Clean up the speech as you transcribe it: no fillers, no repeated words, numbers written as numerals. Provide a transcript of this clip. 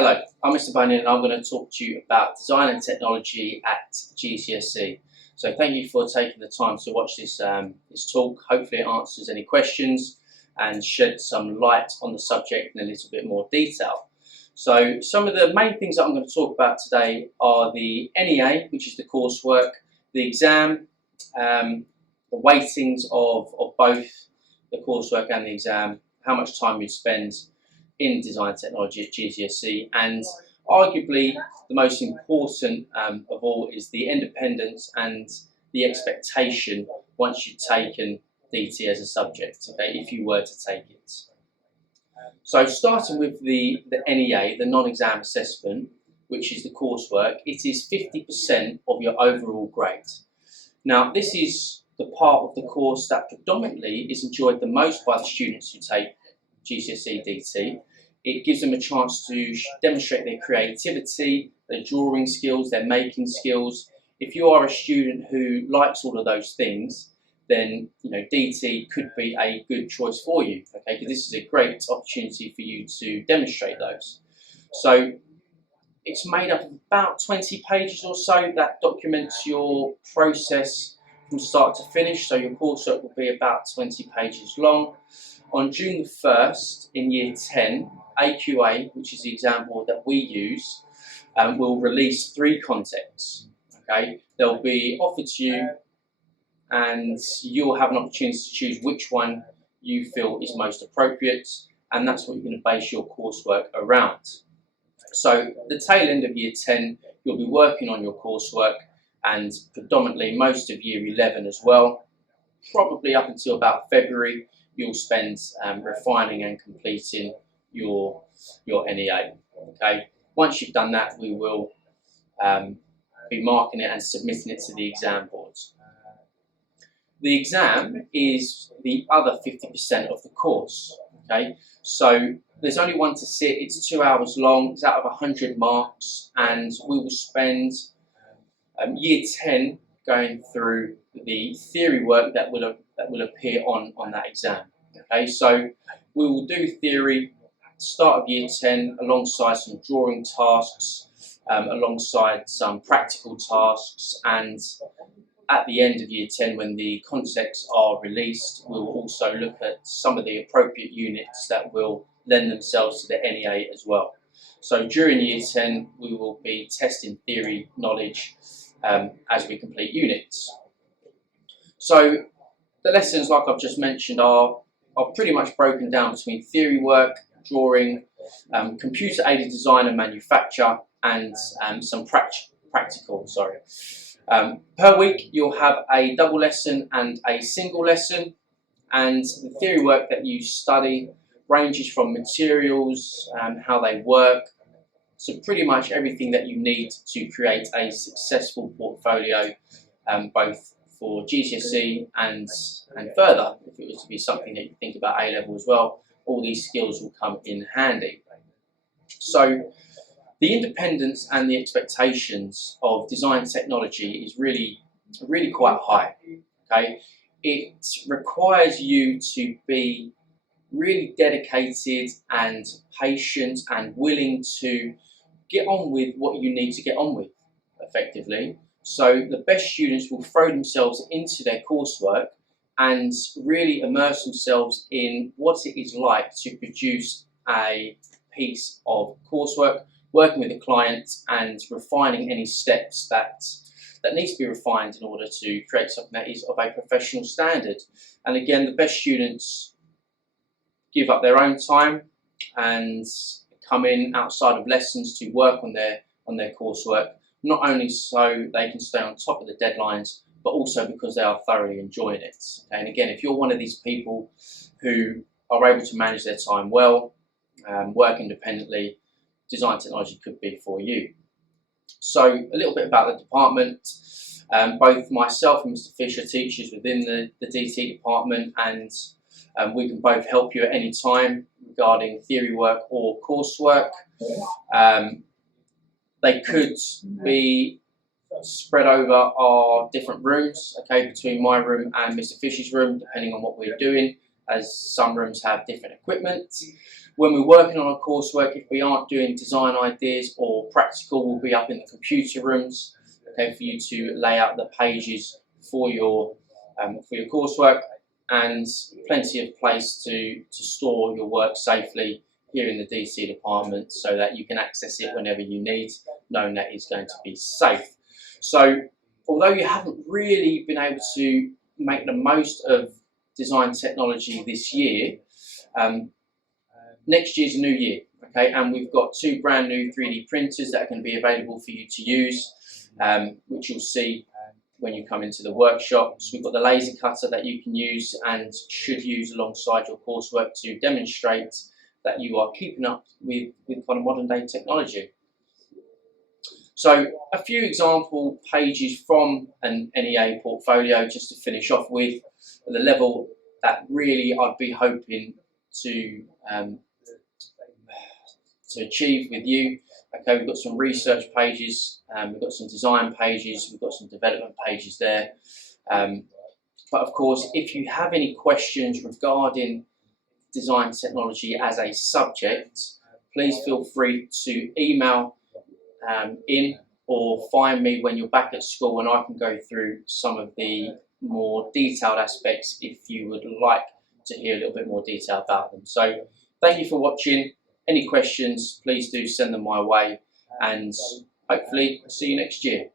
Hello, I'm Mr. Bunyan and I'm going to talk to you about design and technology at GCSE. So thank you for taking the time to watch this talk. Hopefully it answers any questions and sheds some light on the subject in a little bit more detail. So some of the main things that I'm going to talk about today are the NEA, which is the coursework, the exam, the weightings of both the coursework and the exam, how much time you'd spend in design technology at GCSE, and arguably the most important of all is the independence and the expectation once you've taken DT as a subject, okay, if you were to take it. So starting with the NEA, the non-exam assessment, which is the coursework, it is 50% of your overall grade. Now this is the part of the course that predominantly is enjoyed the most by the students who take GCSE DT. It gives them a chance to demonstrate their creativity, their drawing skills, their making skills. If you are a student who likes all of those things, then DT could be a good choice for you, okay? Because this is a great opportunity for you to demonstrate those. So it's made up of about 20 pages or so that documents your process from start to finish. So your coursework will be about 20 pages long. On June the 1st in Year 10, AQA, which is the exam board that we use, will release 3 contents. Okay, they'll be offered to you and you'll have an opportunity to choose which one you feel is most appropriate, and that's what you're going to base your coursework around. So the tail end of Year 10, you'll be working on your coursework, and predominantly most of Year 11 as well, probably up until about February, you'll spend refining and completing your NEA. Okay. Once you've done that, we will be marking it and submitting it to the exam boards. The exam is the other 50% of the course. Okay, so there's only one to sit. It's 2 hours long. It's out of 100 marks, and we will spend Year 10 going through the theory work that will appear on that exam. Okay, so we will do theory start of Year 10 alongside some drawing tasks, alongside some practical tasks, and at the end of Year 10, when the concepts are released, we will also look at some of the appropriate units that will lend themselves to the NEA as well. So during Year 10, we will be testing theory knowledge as we complete units. So the lessons, like I've just mentioned, are pretty much broken down between theory work, drawing, computer-aided design and manufacture, and some practical. Per week, you'll have a double lesson and a single lesson, and the theory work that you study ranges from materials, how they work, so pretty much everything that you need to create a successful portfolio, both for GCSE and further. If it was to be something that you think about A-level as well, all these skills will come in handy. So the independence and the expectations of design technology is really quite high. Okay, it requires you to be really dedicated and patient and willing to get on with what you need to get on with effectively. So the best students will throw themselves into their coursework and really immerse themselves in what it is like to produce a piece of coursework, working with the client and refining any steps that needs to be refined in order to create something that is of a professional standard. And again, the best students give up their own time and come in outside of lessons to work on their coursework, not only so they can stay on top of the deadlines, but also because they are thoroughly enjoying it. Okay? And again, if you're one of these people who are able to manage their time well, work independently, design technology could be for you. So a little bit about the department. Both myself and Mr. Fish are teachers within the DT department, and we can both help you at any time regarding theory work or coursework. They could be spread over our different rooms, okay, between my room and Mr. Fish's room, depending on what we're doing. as some rooms have different equipment. When we're working on our coursework, if we aren't doing design ideas or practical, we'll be up in the computer rooms, okay, for you to lay out the pages for your coursework, and plenty of place to store your work safely here in the DC department so that you can access it whenever you need, knowing that it's going to be safe. So although you haven't really been able to make the most of design technology this year, next year's a new year, okay, and we've got 2 brand new 3D printers that are going to be available for you to use, which you'll see when you come into the workshop. So we've got the laser cutter that you can use and should use alongside your coursework to demonstrate that you are keeping up with kind of modern day technology. So a few example pages from an NEA portfolio just to finish off with, the level that really I'd be hoping to achieve with you. Okay, we've got some research pages, we've got some design pages, we've got some development pages there. But of course, if you have any questions regarding design technology as a subject, please feel free to email in or find me when you're back at school, and I can go through some of the more detailed aspects if you would like to hear a little bit more detail about them. So thank you for watching. Any questions, please do send them my way, and hopefully see you next year.